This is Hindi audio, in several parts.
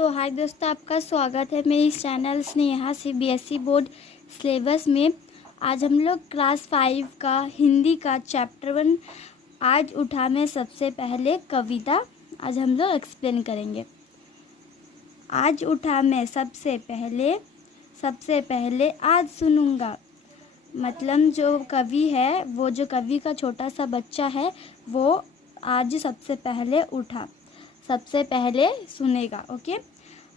तो हाय दोस्तों, आपका स्वागत है मेरे इस channel Sneha CBSE board syllabus में। आज हम लोग क्लास 5 का हिंदी का चैप्टर 1 आज उठा में सबसे पहले कविता आज हम लोग एक्सप्लेन करेंगे। आज उठा में सबसे पहले आज सुनूंगा, मतलब जो कवि है, वो जो कवि का छोटा सा बच्चा है, वो आज सबसे पहले उठा, सबसे पहले सुनेगा। ओके।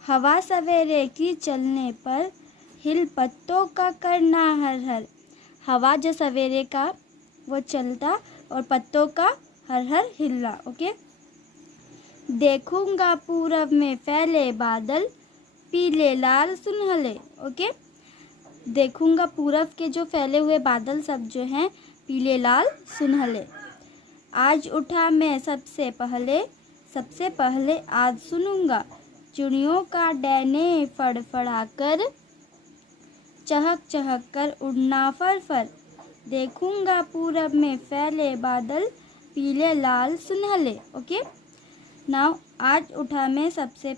हवा सवेरे की चलने पर हिल पत्तों का करना हर हर। हवा जो सवेरे का वो चलता और पत्तों का हर हर हिलना। ओके। देखूंगा पूरब में फैले बादल पीले लाल सुनहले। ओके। देखूंगा पूरब के जो फैले हुए बादल सब जो हैं पीले लाल सुनहले। आज उठा मैं सबसे पहले आज सुनूंगा, चिड़ियों का डैने फड़फड़ा कर चहक चहक कर उड़ना फर। देखूंगा पूरब में फैले बादल पीले लाल सुनहले। ओके। नाउ आज उठा मैं सबसे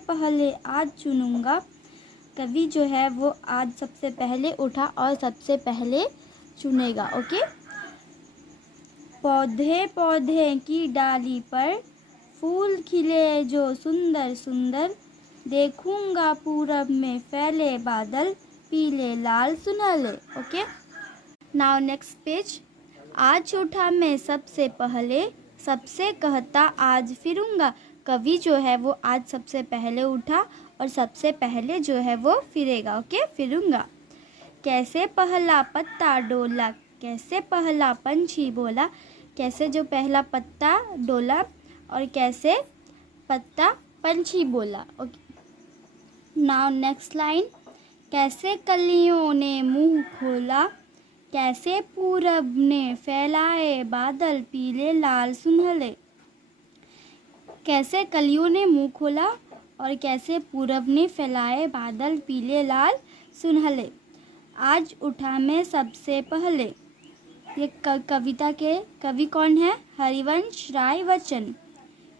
पहले आज चुनूंगा। कवि जो है वो आज सबसे पहले उठा और सबसे पहले चुनेगा। ओके। पौधे की डाली पर फूल खिले जो सुंदर सुंदर, देखूंगा पूरब में फैले बादल पीले लाल सुनहले। ओके। Now next page. आज उठा मैं सबसे पहले सबसे कहता आज फिरूंगा। कवि जो है वो आज सबसे पहले उठा और सबसे पहले जो है वो फिरेगा। ओके, फिरूंगा। कैसे पहला पत्ता डोला, कैसे पहला पंछी बोला। कैसे जो पहला पत्ता डोला और कैसे पत्ता पंछी बोला। ओके। Now next line. कैसे कलियों ने मुंह खोला, कैसे पूरब ने फैलाए बादल पीले लाल सुनहले। कैसे कलियों ने मुंह खोला और कैसे पूरब ने फैलाए बादल पीले लाल सुनहले। आज उठा मैं सबसे पहले। ये कविता के कवि कौन है? हरिवंश राय बच्चन।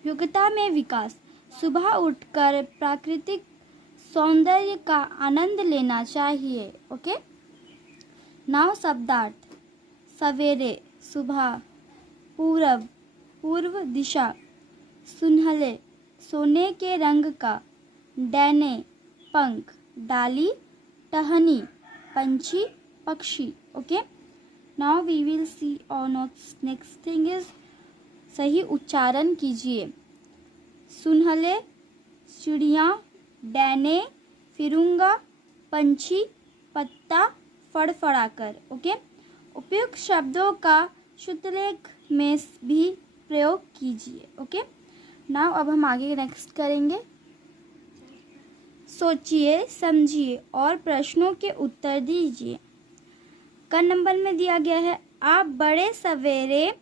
युगता में विकास। सुबह उठकर प्राकृतिक सौंदर्य का आनंद लेना चाहिए। ओके। नाउ शब्दार्थ। सवेरे सुबह, पूरब पूर्व दिशा, सुनहले सोने के रंग का, डैने पंख, डाली टहनी, पंछी पक्षी। Okay. Now we will see और नेक्स्ट थिंग इज सही उच्चारण कीजिए। सुनहले चिड़िया, डैने फिरूंगा, पंछी, पत्ता फड़फड़ाकर। ओके। उपयुक्त शब्दों का शुद्धलेख में भी प्रयोग कीजिए। ओके। नाउ अब हम आगे नेक्स्ट करेंगे। सोचिए, समझिए और प्रश्नों के उत्तर दीजिए। का नंबर में दिया गया है, आप बड़े सवेरे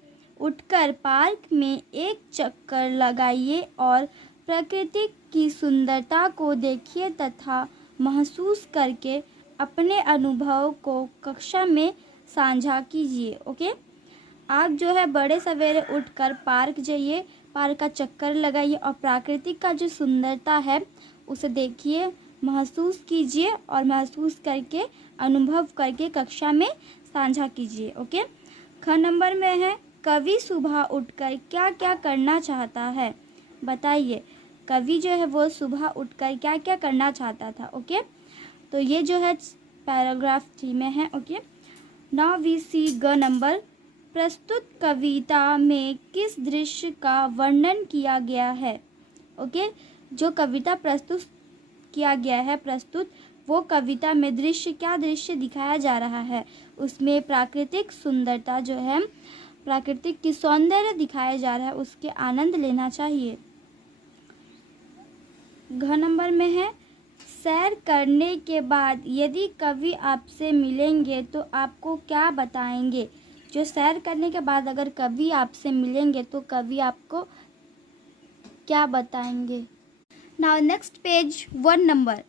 उठकर पार्क में एक चक्कर लगाइए और प्रकृति की सुंदरता को देखिए तथा महसूस करके अपने अनुभव को कक्षा में साझा कीजिए। ओके। आप जो है बड़े सवेरे उठकर पार्क जाइए, पार्क का चक्कर लगाइए और प्राकृतिक का जो सुंदरता है उसे देखिए, महसूस कीजिए और महसूस करके अनुभव करके कक्षा में साझा कीजिए। ओके। ख नंबर में है, कवि सुबह उठकर क्या क्या करना चाहता है, बताइए। कवि जो है वो सुबह उठकर क्या क्या करना चाहता था। ओके। तो ये जो है पैराग्राफ 3 में है। ओके। नाउ वी सी ग नंबर। प्रस्तुत कविता में किस दृश्य का वर्णन किया गया है। ओके। जो कविता प्रस्तुत किया गया है, वो कविता में क्या दृश्य दिखाया जा रहा है, उसमें प्राकृतिक सुंदरता जो है, प्राकृतिक की सौंदर्य दिखाया जा रहा है, उसके आनंद लेना चाहिए। घ नंबर में है, सैर करने के बाद यदि कवि आपसे मिलेंगे तो आपको क्या बताएंगे। जो सैर करने के बाद अगर कवि आपसे मिलेंगे तो कवि आपको क्या बताएंगे। Now next page 1 number.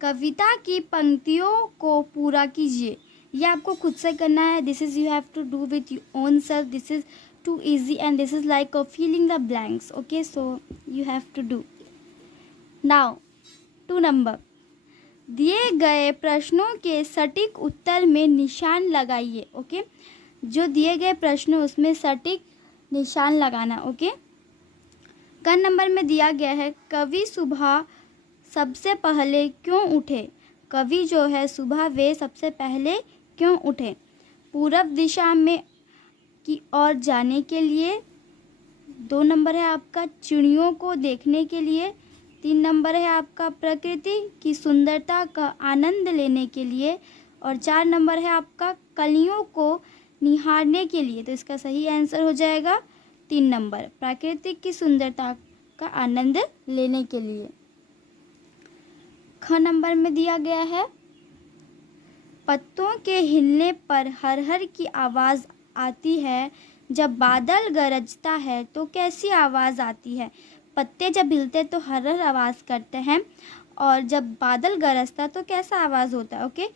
कविता की पंक्तियों को पूरा कीजिए। ये आपको खुद से करना है। This is you have to do with your own self. This is too easy and this is like filling the blanks. Okay, so you have to do. Now 2 number, दिए गए प्रश्नों के सटीक उत्तर में निशान लगाइए। ओके, जो दिए गए प्रश्न उसमें सटीक निशान लगाना। ओके, क नंबर में दिया गया है, कवि सुबह सबसे पहले क्यों उठे। कवि जो है सुबह वे सबसे पहले क्यों उठे। पूरब दिशा में की ओर जाने के लिए। 2 नंबर है आपका चिड़ियों को देखने के लिए। 3 नंबर है आपका प्रकृति की सुंदरता का आनंद लेने के लिए। और 4 नंबर है आपका कलियों को निहारने के लिए। तो इसका सही आंसर हो जाएगा 3 नंबर, प्राकृतिक की सुंदरता का आनंद लेने के लिए। ख नंबर में दिया गया है, पत्तों के हिलने पर हर हर की आवाज़ आती है, जब बादल गरजता है तो कैसी आवाज़ आती है। पत्ते जब हिलते तो हर हर आवाज़ करते हैं, और जब बादल गरजता तो कैसा आवाज़ होता है। ओके,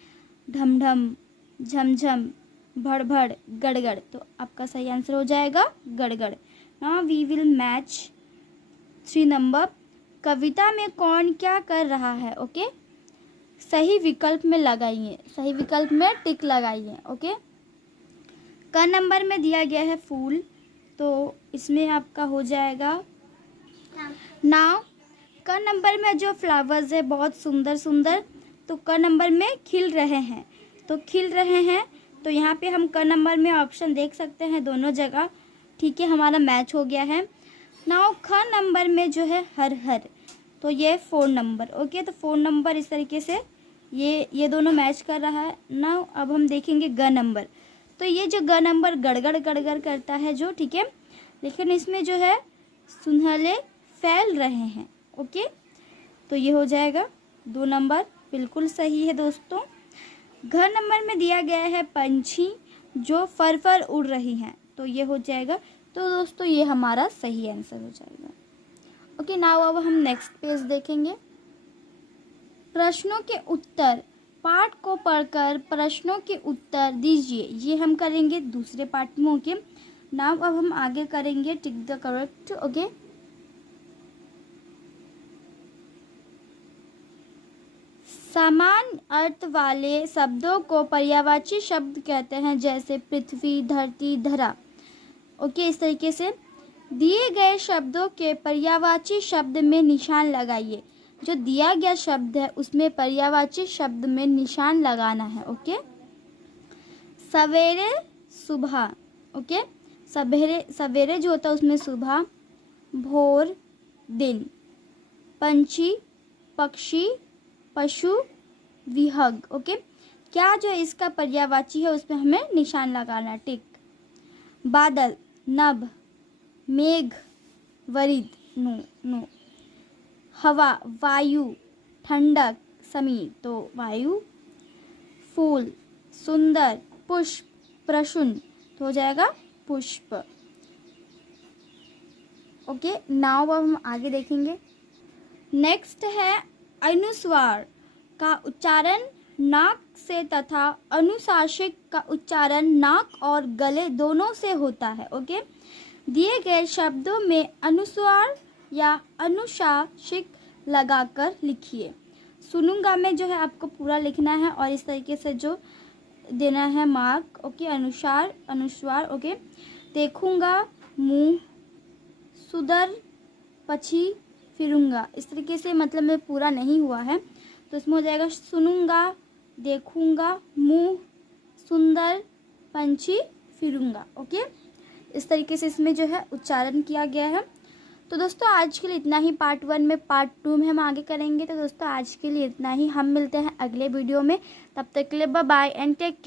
ढम ढम, झमझम, भड़ भड़, गड़गड़। तो आपका सही आंसर हो जाएगा गड़गड़। Now we will match 3 number, कविता में कौन क्या कर रहा है। ओके, सही विकल्प में लगाइए, सही विकल्प में टिक लगाइए। ओके, क नंबर में दिया गया है फूल, तो इसमें आपका हो जाएगा नाउ। क नंबर में जो फ्लावर्स है बहुत सुंदर सुंदर, तो क नंबर में खिल रहे हैं, तो खिल रहे हैं। तो यहाँ पे हम क नंबर में ऑप्शन देख सकते हैं दोनों जगह। ठीक है, हमारा मैच हो गया है। नाउ ख नंबर में जो है हर हर, तो ये 4 नंबर। ओके, तो 4 नंबर इस तरीके से ये दोनों मैच कर रहा है। नाउ अब हम देखेंगे ग नंबर, तो ये जो ग नंबर गड़गड़ गड़गड़ करता है जो, ठीक है, लेकिन इसमें जो है सुनहले फैल रहे हैं। ओके, तो ये हो जाएगा 2 नंबर, बिल्कुल सही है दोस्तों। घ नंबर में दिया गया है पंछी जो फर फर उड़ रही हैं, तो ये हो जाएगा। तो दोस्तों ये हमारा सही आंसर हो जाएगा। ओके, नाउ अब हम नेक्स्ट पेज देखेंगे। प्रश्नों के उत्तर, पाठ को पढ़कर प्रश्नों के उत्तर दीजिए। ये हम करेंगे दूसरे पार्ट में। ओके, नाउ अब हम आगे करेंगे टिक द करेक्ट। ओके, समान अर्थ वाले शब्दों को पर्यायवाची शब्द कहते हैं, जैसे पृथ्वी, धरती, धरा। ओके, इस तरीके से दिए गए शब्दों के पर्यायवाची शब्द में निशान लगाइए। जो दिया गया शब्द है उसमें पर्यायवाची शब्द में निशान लगाना है। ओके, सवेरे, सुबह। ओके, सवेरे सवेरे जो होता है उसमें सुबह, भोर, दिन, पंछी, पक्षी, पशु, विहग। ओके, क्या जो इसका पर्यायवाची है उसमें हमें निशान लगाना है, टिक। बादल, नभ, मेघ, वरिद, नो। हवा, वायु, ठंडक, समी, तो वायु। फूल, सुंदर, पुष्प, प्रसून, तो हो जाएगा पुष्प। ओके, नाउ अब हम आगे देखेंगे। नेक्स्ट है अनुस्वार का उच्चारण नाक से तथा अनुशासिक का उच्चारण नाक और गले दोनों से होता है। ओके, दिए गए शब्दों में अनुस्वार या अनुशासिक लगाकर लिखिए। सुनूंगा में जो है आपको पूरा लिखना है और इस तरीके से जो देना है मार्क। ओके, अनुस्वार। ओके, देखूंगा, मुंह, सुदर, पछी, फिरूंगा। इस तरीके से मतलब में पूरा नहीं हुआ है, तो इसमें हो जाएगा सुनूंगा, देखूंगा, मुंह, सुंदर, पंछी, फिरूंगा। ओके, इस तरीके से इसमें जो है उच्चारण किया गया है। तो दोस्तों आज के लिए इतना ही। पार्ट 1 में, पार्ट 2 में हम आगे करेंगे। तो दोस्तों आज के लिए इतना ही, हम मिलते हैं अगले वीडियो में। तब तक के लिए bye bye and take care.